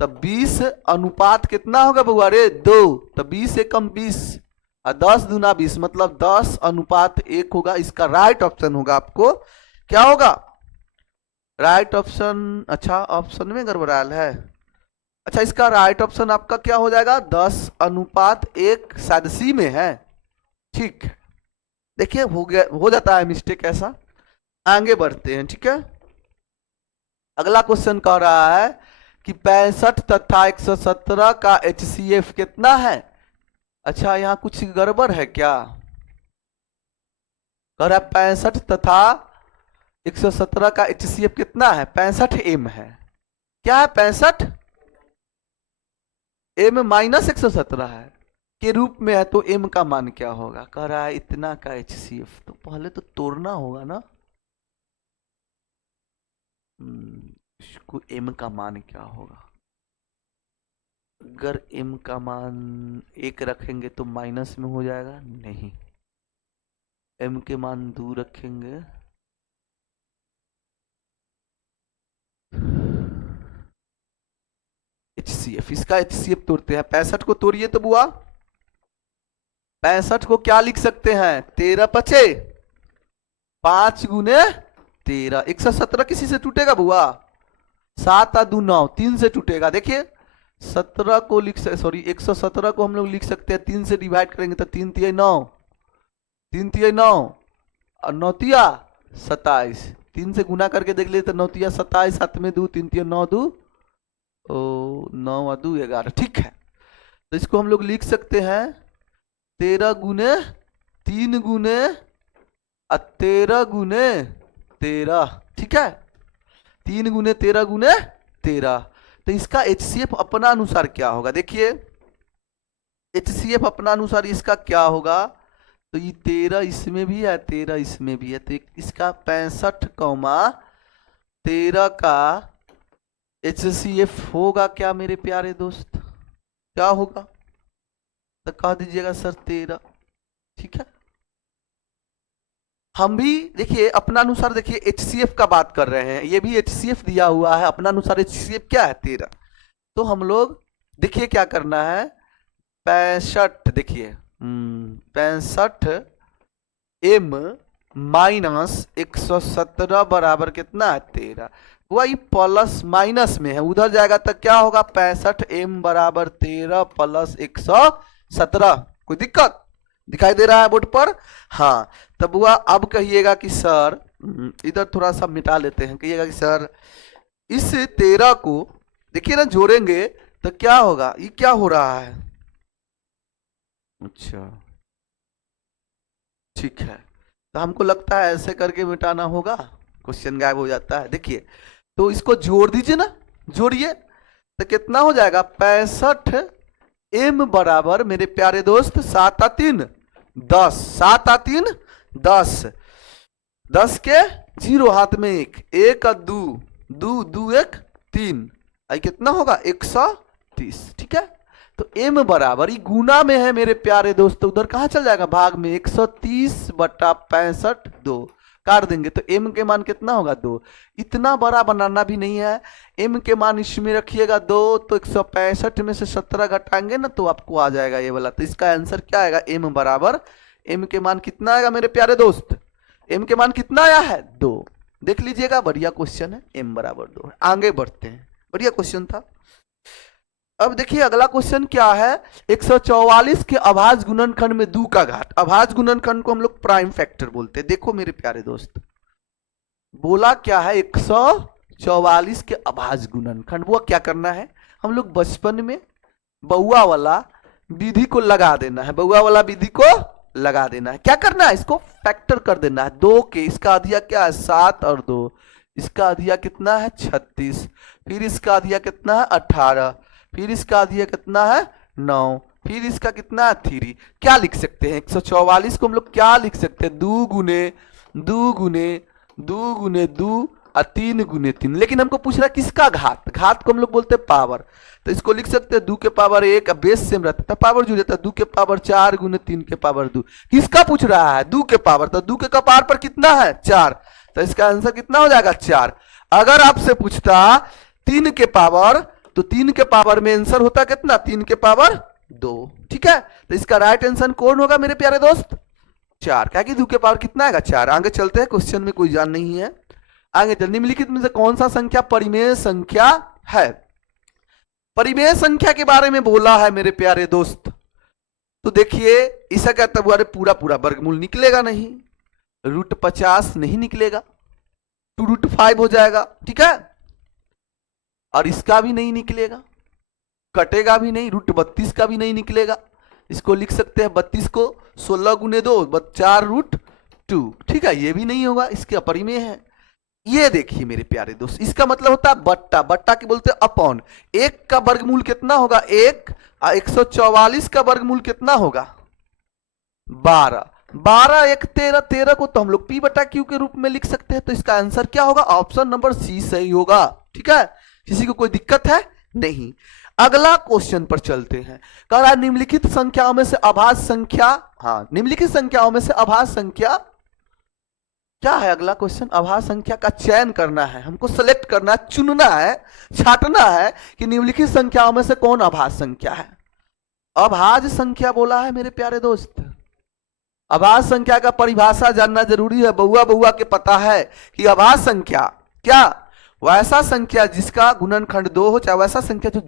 तब 20 अनुपात कितना होगा बउआ रे 2, तो 20 एकम 20 और 10 दूना 20 मतलब 10 अनुपात 1 होगा। इसका राइट ऑप्शन होगा, आपको क्या होगा राइट ऑप्शन। अच्छा ऑप्शन में गड़बड़ाल है, अच्छा इसका राइट ऑप्शन आपका क्या हो जाएगा 10 अनुपात 1, शायद सी में है, ठीक है। देखिए हो गया, हो जाता है मिस्टेक ऐसा। आगे बढ़ते हैं, ठीक है। अगला क्वेश्चन कह रहा है कि 65 तथा 117 का HCF कितना है। अच्छा यहाँ कुछ गड़बड़ है क्या, कह रहा है 65 तथा 117 का HCF कितना है 65 m है, क्या है 65 m माइनस 117 है के रूप में है, तो m का मान क्या होगा। कह रहा है इतना का HCF, तो पहले तो तोड़ना होगा ना, इसको m का मान क्या होगा। अगर m का मान 1 रखेंगे तो माइनस में हो जाएगा, नहीं m के मान 2 रखेंगे, HCF, इसका HCF तोड़ते हैं। 65 को तोड़िए तो बुआ, 65 को क्या लिख सकते हैं, 13 पचे 5 गुने 13, 117 किसी से टूटेगा बुआ, 7 आ 2 9, 3 से टूटेगा। देखिए 17 को लिख सकते, सॉरी 117 को हम लोग लिख सकते हैं 3 से डिवाइड करेंगे तो 3 तिया 9, 3 तिया 9 और 9 तिया 27, 3 से गुना करके देख लिए तो 9 तिया 27, 7 में 2, 3 तिया 9 2 9 और 2 11, ठीक है। तो इसको हम लोग लिख सकते हैं 13 गुने 3 गुने 13 गुने 13, ठीक है, 3 गुने 13 गुने 13। तो इसका HCF अपना अनुसार क्या होगा, देखिए HCF अपना अनुसार इसका क्या होगा, तो ये 13 इसमें भी है 13 इसमें भी है, तो इसका 65,13 का HCF होगा क्या मेरे प्यारे दोस्त, क्या होगा, तो कह दीजिएगा सर 13, ठीक है। हम भी देखिए अपना अनुसार, देखिए HCF का बात कर रहे हैं, ये भी HCF दिया हुआ है, अपना अनुसार HCF क्या है 13। तो हम लोग देखिए क्या करना है, 65, देखिए 65 m माइनस 117 बराबर कितना है 13, वही प्लस माइनस में है, उधर जाएगा तो क्या होगा 65 m बराबर 13 प्लस 117, कोई दिक्कत दिखाई दे रहा है बोर्ड पर, हाँ। तब हुआ, अब कहिएगा कि सर इधर थोड़ा सा मिटा लेते हैं, कहिएगा कि सर इस 13 को देखिए ना जोड़ेंगे तो क्या होगा, ये क्या हो रहा है, अच्छा ठीक है, तो हमको लगता है ऐसे करके मिटाना होगा, क्वेश्चन गायब हो जाता है। देखिए तो इसको जोड़ दीजिए ना, जोड़िए तो कितना हो जाएगा 65 m बराबर मेरे प्यारे दोस्त 7 आ 3 10, 7 आ 3 10, 10 के 0 हाथ में 1, 1 आ 2 2 2 1 3, आई कितना होगा 130, ठीक है। तो m बराबर ये गुना में है मेरे प्यारे दोस्तों, उधर कहाँ चल जाएगा भाग में, 130 बटा 65 2 काट देंगे तो m के मान कितना होगा 2, इतना बड़ा बनाना भी नहीं है, m के मान इसमें रखिएगा 2, तो 165 में से 17 घटाएंगे ना तो आपको आ जाएगा ये वाला, तो इसका आंसर क्या आएगा, m बराबर, m के मान कितना आएगा मेरे प्यारे दोस्त, m के मान कितना आया है 2, देख लीजिएगा बढ़िया क्वेश्चन है, m बराबर 2 है। आगे बढ़ते हैं, बढ़िया क्वेश्चन था। अब देखिए अगला क्वेश्चन क्या है, 144 के अभाज्य गुणनखंड में 2 का घात, अभाज्य गुणनखंड को हम लोग प्राइम फैक्टर बोलते हैं। देखो मेरे प्यारे दोस्त, बोला क्या है 144 के अभाज्य गुणनखंड, वो क्या करना है, हम लोग बचपन में बउआ वाला विधि को लगा देना है, बउआ वाला विधि को लगा देना है, क्या करना है, इसको फैक्टर कर देना है 2 के, इसका अधिया क्या है 7 और 2, इसका अधिया कितना है 36, फिर इसका अधिया कितना है 18, फिर इसका अधिया कितना है 9, फिर इसका कितना है 3, क्या लिख सकते हैं 144 को हम लोग क्या लिख सकते हैं 2 गुने 2 गुने 2 गुने 2 और 3 गुने 3, लेकिन हमको पूछ रहा है किसका घात, घात को हम लोग बोलते हैं पावर, तो इसको लिख सकते हैं 2 के पावर 1, बेस सेम रहता है पावर जुड़ जाता है, 2 के पावर 4 गुने 3 के पावर 2, किसका पूछ रहा है 2 के पावर, तो 2 के पावर पर कितना है 4, तो इसका आंसर कितना हो जाएगा 4। अगर आपसे पूछता 3 के पावर, तो 3 के पावर में आंसर होता कितना 3 के पावर 2, ठीक है, तो इसका राइट आंसर कौन होगा मेरे प्यारे दोस्त 4, क्या कि 2 के पावर कितना आएगा 4। आगे चलते हैं, क्वेश्चन में कोई जान नहीं है, आगे चल, निम्नलिखित में से कौन सा संख्या परिमेय संख्या है, परिमेय संख्या के बारे में बोला है मेरे प्यारे दोस्त, तो देखिए ऐसा कहता हुआ पूरा पूरा वर्गमूल निकलेगा नहीं, √50 नहीं निकलेगा, 2√5 हो जाएगा, ठीक है, और इसका भी नहीं निकलेगा, कटेगा भी नहीं, √32 का भी नहीं निकलेगा, इसको लिख सकते हैं 32 को 16 गुने 2 4√2, ठीक है, ये भी नहीं होगा, इसके अपरिमेय है। ये देखिए मेरे प्यारे दोस्त, इसका मतलब होता है बट्टा, बट्टा के बोलते हैं अपॉन, 1 का वर्गमूल कितना होगा 1, 144 का वर्गमूल कितना होगा 12, 12 1 13, 13 को तो हम लोग p/q के रूप में लिख सकते हैं, तो इसका आंसर क्या होगा, ऑप्शन नंबर सी सही होगा, ठीक है, किसी को कोई दिक्कत है नहीं। अगला क्वेश्चन पर चलते हैं, कह रहा है निम्नलिखित संख्याओं में से अभाज्य संख्या, हाँ निम्नलिखित संख्याओं में से अभाज्य संख्या क्या है अगला क्वेश्चन? अभाज्य संख्या का चयन करना है, हमको सेलेक्ट करना है, चुनना है, छांटना है कि निम्नलिखित संख्याओं में से कौन अभाज्य संख्या है। अभाज्य संख्या बोला है मेरे प्यारे दोस्त। अभाज्य संख्या का परिभाषा जानना जरूरी है। बहुआ बहुआ के पता है कि अभाज्य संख्या क्या? वैसा संख्या जिसका गुणनखंड 2 हो, चाहे वैसा संख्या जो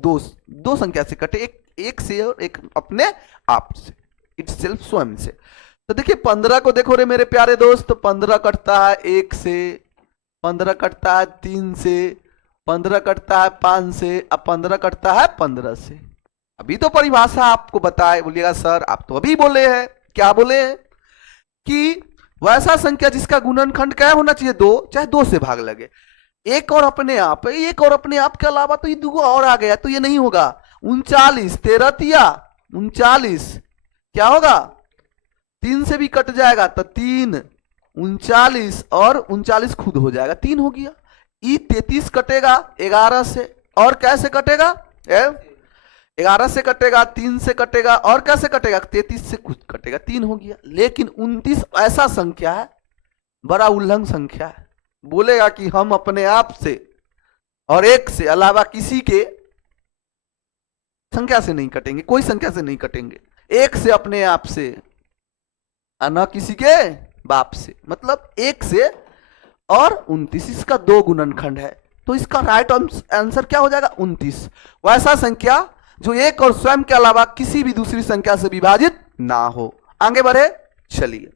दो संख्या से कटे, एक से और एक अपने आप से, इट्स सेल्फ, स्वयं से। तो देखिए 15 को देखो रे मेरे प्यारे दोस्त, 15 कटता है 1 से, 15 कटता है 3 से, 15 कटता है 5 से, अब 15 कटता है 15 से। अभी तो परिभाषा आपको बताए, बोलिएगा सर आप तो अभी बोले हैं, क्या बोले हैं कि वैसा संख्या जिसका गुणनखंड क्या होना चाहिए 2, चाहे 2 से भाग लगे। एक और अपने आप, एक और अपने आप के अलावा तो ये 2 और आ गया, तो ये नहीं होगा। 39, 13 तिया 39, क्या होगा? 3 से भी कट जाएगा तो 3, 39 और 39 खुद हो जाएगा, 3 हो गया। ई 33 कटेगा 11 से, और कैसे कटेगा? 11 से कटेगा, 3 से कटेगा, और कैसे कटेगा? 33 से खुद कटेगा, 3 हो गया। लेकिन 29 ऐसा संख्या है, बड़ा उल्लंघन संख्या है, बोलेगा कि हम अपने आप से और एक से अलावा किसी के संख्या से नहीं कटेंगे, कोई संख्या से नहीं कटेंगे, एक से अपने आप से और न किसी के बाप से, मतलब 1 से और 29, इसका 2 गुणनखंड है। तो इसका राइट आंसर क्या हो जाएगा? 29। वैसा संख्या जो एक और स्वयं के अलावा किसी भी दूसरी संख्या से विभाजित ना हो। आगे बढ़े, चलिए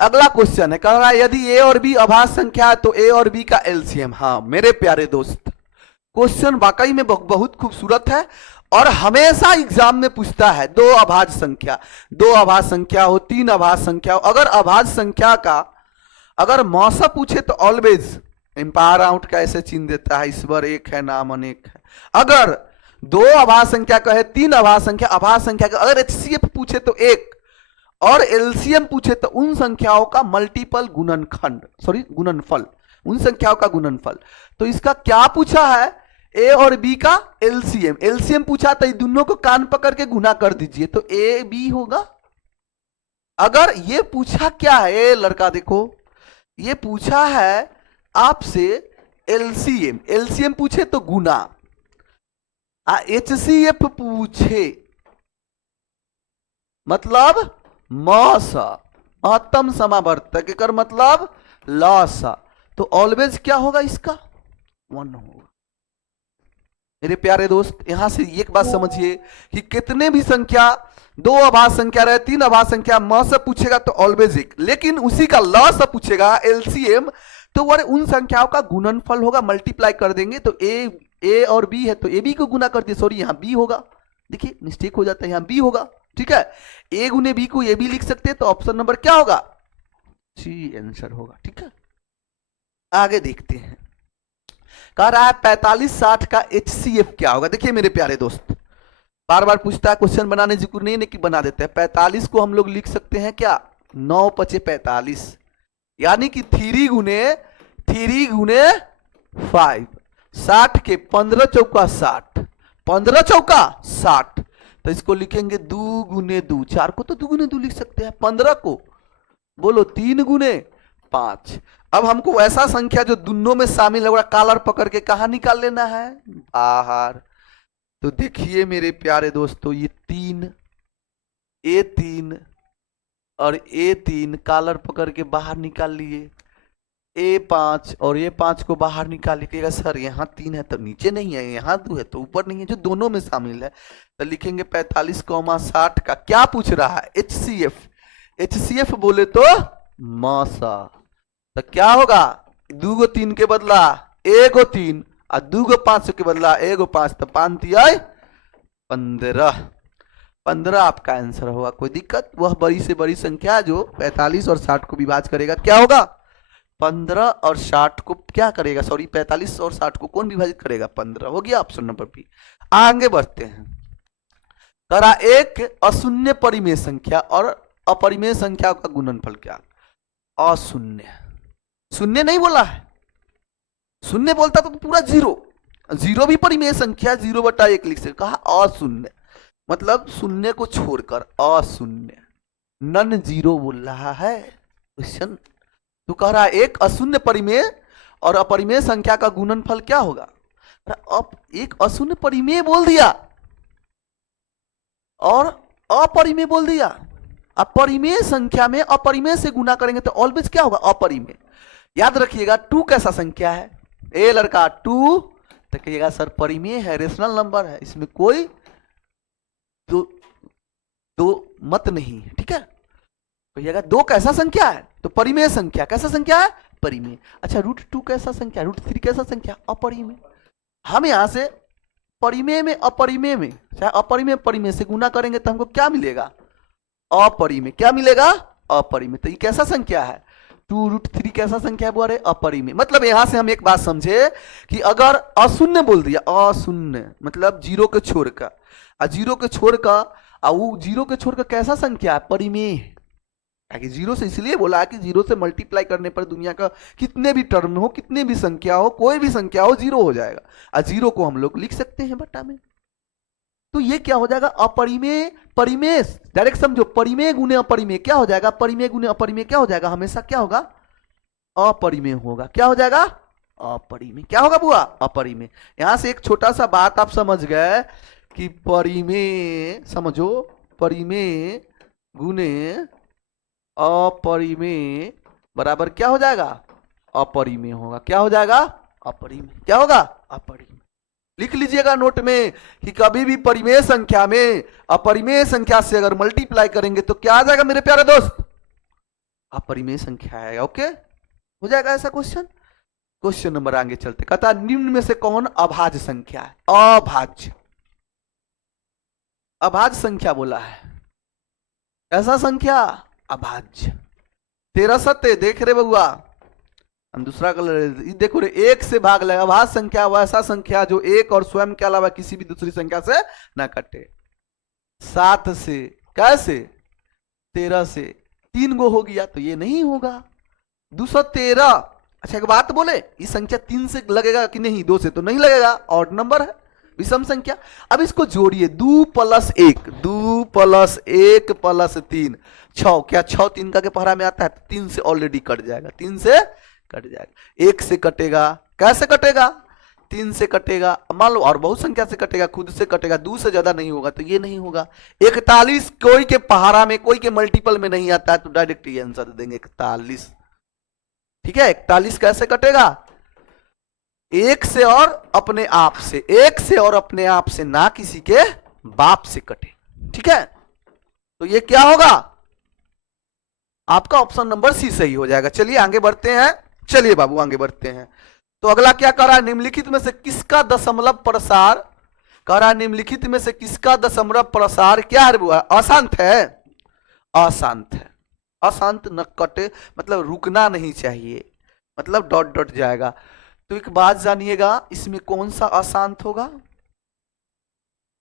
अगला क्वेश्चन है, कह रहा है यदि ए और बी अभाज्य संख्या है तो ए और बी का एलसीएम। हाँ मेरे प्यारे दोस्त, क्वेश्चन वाकई में बहुत खूबसूरत है और हमेशा एग्जाम में पूछता है। 2 अभाज्य संख्या, 2 अभाज्य संख्या हो, 3 अभाज्य संख्या हो, अगर अभाज्य संख्या का अगर मौसा पूछे तो ऑलवेज एम्पायर आउट का ऐसे चिन्ह देता है, ईश्वर एक है नाम अनेक है। अगर 2 अभाज्य संख्या कहे, 3 अभाज्य संख्या, अभाज्य संख्या का अगर एचसीएफ पूछे तो 1 और एलसीएम पूछे तो उन संख्याओं का मल्टीपल गुणनखंड, सॉरी गुणनफल, उन संख्याओं का गुणनफल। तो इसका क्या पूछा है? ए और बी का एलसीएम। एलसीएम पूछा तो दोनों को कान पकड़ के गुना कर दीजिए तो ए बी होगा। अगर ये पूछा क्या है लड़का, देखो ये पूछा है आपसे एलसीएम, एलसीएम पूछे तो गुना, एचसीएफ पूछे मतलब मौसा, महत्तम समावर्तक, कर मतलब लौसा, तो ऑलवेज क्या होगा? इसका 1 होगा। मेरे प्यारे दोस्त यहां से एक बात समझिए कि कितने भी संख्या 2 अभाज्य संख्या रहे, 3 अभाज्य संख्या म से पूछेगा तो ऑलवेज 1, लेकिन उसी का लॉ से पूछेगा एलसीएम तो वो उन संख्याओं का गुणनफल होगा, मल्टीप्लाई कर देंगे तो ए और बी है तो ए बी को गुना कर दिए, सॉरी यहां बी होगा, देखिए मिस्टेक हो जाता है, यहां बी होगा, ठीक है। ए गुने बी को ए बी लिख सकते हैं तो ऑप्शन नंबर क्या होगा? सी आंसर होगा, ठीक है। आगे देखते हैं, कह रहा है 45-60 का एचसीएफ क्या होगा। देखिए मेरे प्यारे दोस्त बार बार पूछता है, क्वेश्चन बनाने जिक्र नहीं कि बना देते हैं। 45 को हम लोग लिख सकते हैं क्या? 9 × 45, यानी कि 3 गुने 5, 60 के 15 चौका 60, 15 चौका 60, तो इसको लिखेंगे 2 गुने 2, 4 को तो 2 गुने 2 लिख सकते हैं, 15 को बोलो 3 गुने 5। अब हमको ऐसा संख्या जो दोनों में शामिल है, कॉलर पकड़ के कहाँ निकाल लेना है? बाहर। तो देखिए मेरे प्यारे दोस्तों, ये 3 A3 और A3 कॉलर पकड़ के बाहर निकाल लिए, A5 और A5 को बाहर निकाल लीजिएगा। सर यहाँ 3 है तो नीचे नहीं है, यहाँ 2 है तो ऊपर नहीं है, जो दोनों में शामिल है, तो लिखेंगे 45,60 का क्या पूछ रहा है? एचसीएफ। एचसीएफ बोले तो मौसा, तो क्या होगा? 2 को 3 के बदला 1 को 3 और 2 को 5 के बदला 1 को 5, तो 5 तिया 15 आपका आंसर होगा। कोई दिक्कत? वह बड़ी से बड़ी संख्या जो 45 और 60 को विभाजित करेगा क्या होगा? 15 और 60 को क्या करेगा? सॉरी 45 और 60 को कौन विभाजित करेगा? 15 हो गया ऑप्शन नंबर बी। आगे बढ़ते हैं, करा एक अशून्य परिमेय संख्या और अपरिमेय संख्या का गुणनफल क्या? अशून्य, शून्य नहीं बोला है, शून्य बोलता तो पूरा 0, 0 भी परिमेय संख्या, 0/1 लिख सकते, कहा अशून्य मतलब शून्य को छोड़कर अशून्य, नन जीरो बोल रहा है क्वेश्चन। तो कह रहा है एक अशून्य परिमेय और अपरिमेय संख्या का गुणनफल क्या होगा। अब एक अशून्य परिमेय बोल दिया और अपरिमेय बोल दिया। अपरिमेय संख्या में अपरिमेय से गुना करेंगे तो ऑलवेज क्या होगा, अपरिमेय। याद रखिएगा 2 कैसा संख्या है, ए लड़का 2, तो कहिएगा सर परिमेय है, रेशनल नंबर है, इसमें कोई दो मत नहीं है, ठीक है। कहिएगा 2 कैसा संख्या है, तो परिमेय संख्या। कैसा संख्या है, परिमेय। अच्छा √2 कैसा संख्या, √3 कैसा संख्या, अपरिमेय। हम यहां से परिमेय में अपरिमेय में, चाहे अपरिमेय परिमेय से गुना करेंगे तो हमको क्या मिलेगा, अपरिमेय। क्या मिलेगा, अपरिमेय। तो ये कैसा संख्या है, 2√3 कैसा संख्या है, बोले अपरिमेय। मतलब यहां से हम एक बात समझे कि अगर अशून्य बोल दिया, अशून्य मतलब 0 के छोड़ का, 0 के छोड़ का, वो 0 के छोड़ का कैसा संख्या है, परिमेय। 0 से इसलिए बोला कि 0 से मल्टीप्लाई करने पर दुनिया का कितने भी टर्म हो, कितने भी संख्या हो, कोई भी संख्या हो, 0 हो जाएगा। और 0 को हम लोग लिख सकते हैं बट्टा में। तो ये क्या हो जाएगा, अपरिमेय परिमेय। डायरेक्ट समझो, परिमेय गुने अपरिमेय क्या हो जाएगा, परिमेय गुने अपरिमेय क्या हो जाएगा, हमेशा क्या होगा, अपरिमेय होगा। क्या हो जाएगा, अपरिमेय। क्या होगा बुआ, अपरिमेय। यहां से एक छोटा सा बात आप समझ गए कि परिमेय, समझो परिमेय गुने अपरिमेय बराबर क्या हो जाएगा, अपरिमेय होगा। क्या हो जाएगा, अपरिमेय। क्या होगा, अपरिमेय। लिख लीजिएगा नोट में कि कभी भी परिमेय संख्या में अपरिमेय संख्या से अगर मल्टीप्लाई करेंगे तो क्या आ जाएगा मेरे प्यारे दोस्त, अपरिमेय संख्या आएगा। ओके, हो जाएगा ऐसा क्वेश्चन। क्वेश्चन नंबर आगे चलते, कहता निम्न में से कौन अभाज्य संख्या है, अभाज्य। अभाज्य संख्या बोला है, ऐसा संख्या अभाज्य। 13 सत्य देख रहे बउआ, हम दूसरा कलर देखो रे, 1 से भाग लगा। अभाज्य संख्या वैसा संख्या जो 1 और स्वयं के अलावा किसी भी दूसरी संख्या से ना कटे। 7 से, कैसे, 13 से 3 गो हो गया तो ये नहीं होगा। 213, अच्छा एक बात बोले, ये संख्या 3 से लगेगा कि नहीं, 2 से तो नहीं लगेगा, ऑड नंबर है, विषम संख्या। अब इसको जोड़िए, 2 + 1, 2 + 1 + 3 6। क्या 6 3 का के पहरा में आता है, 3 से ऑलरेडी कट जाएगा, 3 से कट जाएगा। 1 से कटेगा, कैसे कटेगा, 3 से कटेगा, मान लो और बहुत संख्या से कटेगा, खुद से कटेगा, 2 से ज्यादा नहीं होगा तो ये नहीं होगा। 41 कोई के पहाड़ा में, कोई के मल्टीपल में नहीं आता है तो डायरेक्ट ये आंसर देंगे 41। ठीक है, 41 कैसे कटेगा, 1 से और अपने आप से, 1 से और अपने आप से, ना किसी के बाप से कटे। ठीक है, तो ये क्या होगा, आपका ऑप्शन नंबर सी सही हो जाएगा। चलिए आगे बढ़ते हैं, चलिए बाबू आगे बढ़ते हैं। तो अगला क्या कर रहा है, निम्नलिखित में से किसका दशमलव प्रसार, कह रहा है निम्नलिखित में से किसका दशमलव प्रसार क्या है, अशांत है, अशांत है। अशांत न कटे मतलब रुकना नहीं चाहिए, मतलब डॉट डॉट जाएगा। तो एक बात जानिएगा, इसमें कौन सा अशांत होगा,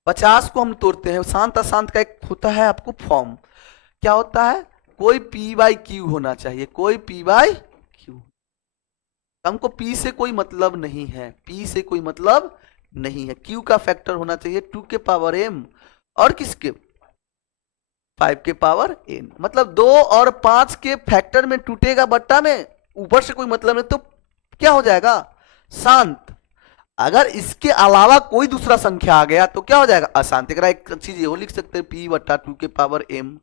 50 को हम तोड़ते हैं, शांत अशांत का एक होता है आपको फॉर्म, क्या होता है, कोई p/q होना चाहिए, कोई p/q। हमको p से कोई मतलब नहीं है, p से कोई मतलब नहीं है, q का फैक्टर होना चाहिए 2 के पावर m और किसके 5 के पावर n, मतलब 2 और 5 के फैक्टर में टूटेगा बट्टा में, ऊपर से कोई मतलब नहीं, तो क्या हो जाएगा, शांत। अगर इसके अलावा कोई दूसरा संख्या आ गया तो क्या हो जाएगा, अशांत। एक चीज ये लिख सकते हैं p/2 के पावर m,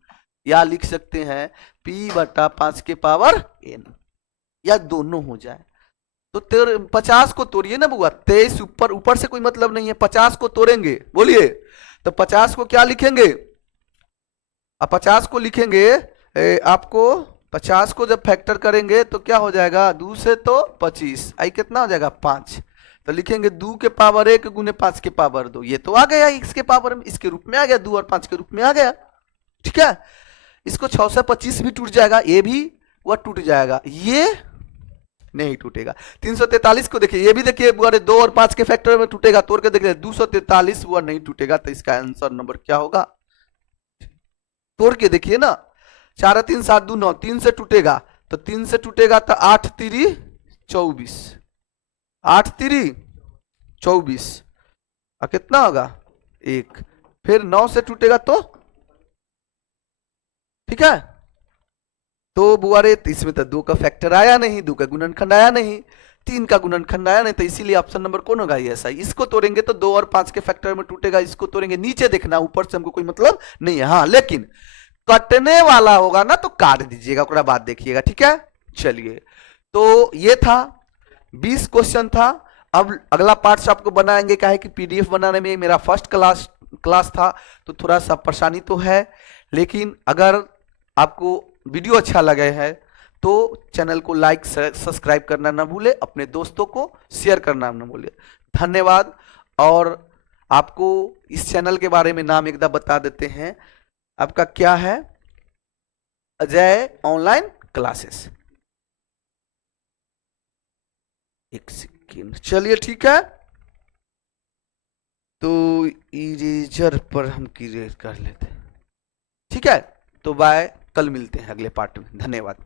या लिख सकते हैं p/5 के पावर n, या दोनों हो जाए। तो 50 को तोड़िए ना बुआ, 23 ऊपर, ऊपर से कोई मतलब नहीं है, 50 को तोड़ेंगे, बोलिए तो 50 को क्या लिखेंगे, अब 50 को लिखेंगे आपको 50 को जब फैक्टर करेंगे तो क्या हो जाएगा, 2 से तो 25, आई कितना हो जाएगा 5, तो लिखेंगे 2 के पावर 1 गुने 5 के पावर 2, ये तो आ गया इसके पावर में, इसके रूप में आ गया, 2 और 5 के रूप में आ गया। ठीक है, इसको 6 से 25 भी टूट जाएगा, ये भी वह टूट जाएगा, ये नहीं टूटेगा। 343 को देखिए, ये भी देखिए 2 और 5 के फैक्टर में टूटेगा, तोड़ के देखिए 243 वह नहीं टूटेगा, तो इसका आंसर नंबर क्या होगा, तोड़ के देखिए ना, 4 3 7 2 9, 3 से टूटेगा, तो 3 से टूटेगा तो 8 3 24, 8 3 24 और कितना होगा 1, फिर 9 से टूटेगा तो, ठीक है तो बुआ रे, तो इसमें तो 2 का फैक्टर आया नहीं, 2 का गुणनखंड आया नहीं, 3 का गुणनखंड आया नहीं, तो इसीलिए ऑप्शन नंबर कौन होगा? ये ऐसा। इसको तोड़ेंगे तो 2 और 5 के फैक्टर में टूटेगा, इसको तोड़ेंगे। नीचे देखना, ऊपर से हमको कोई मतलब नहीं है। हाँ, लेकिन कटने वाला होगा ना तो काट दीजिएगा, ओकरा बाद देखिएगा, ठीक है। चलिए, तो ये था 20 क्वेश्चन था। अब अगला पार्ट आपको बनाएंगे, क्या है कि पीडीएफ बनाने में मेरा फर्स्ट क्लास था, तो थोड़ा सा परेशानी तो है, लेकिन अगर आपको वीडियो अच्छा लगे है तो चैनल को लाइक सब्सक्राइब करना ना भूले, अपने दोस्तों को शेयर करना ना भूले। धन्यवाद। और आपको इस चैनल के बारे में नाम एकदम बता देते हैं, आपका क्या है? Ajay online classes. एक सेकेंड, चलिए ठीक है, तो इरेजर पर हम क्रिएट कर लेते हैं, ठीक है। तो बाय, कल मिलते हैं अगले पार्ट में। धन्यवाद।